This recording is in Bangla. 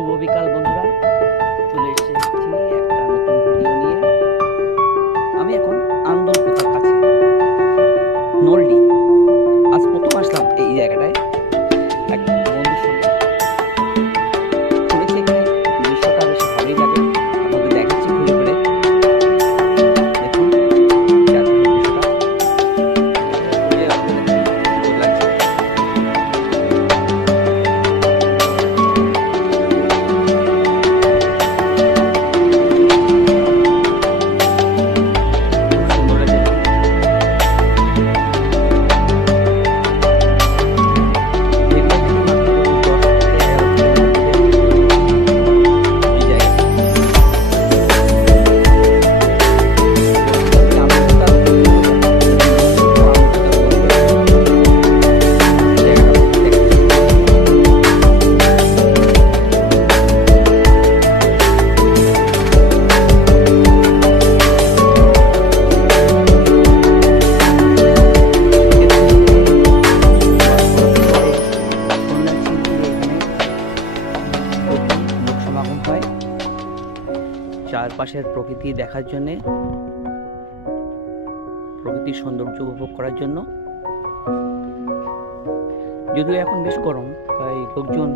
শুভ বিকাল বন্ধুরা, চলে এসেছি একটা নতুন ভিডিও নিয়ে। আমি এখন আন্দোলকোথার কাছে নলডি। আজ প্রথম আসলাম এই জায়গাটায় এক বন্ধুর সঙ্গে। শুনেছি এখানে দৃশ্যটা বেশ ভালোই লাগে। আপনাদের দেখাচ্ছি ঘুরে ঘুরে, দেখুন চারপাশের দৃশ্যটা ঘুরে আপনাদের সুন্দর লাগছে। চারপাশের প্রকৃতি দেখার জন্যে, প্রকৃতির সৌন্দর্য উপভোগ করার জন্য। যদিও এখন বেশ গরম, তাই লোকজন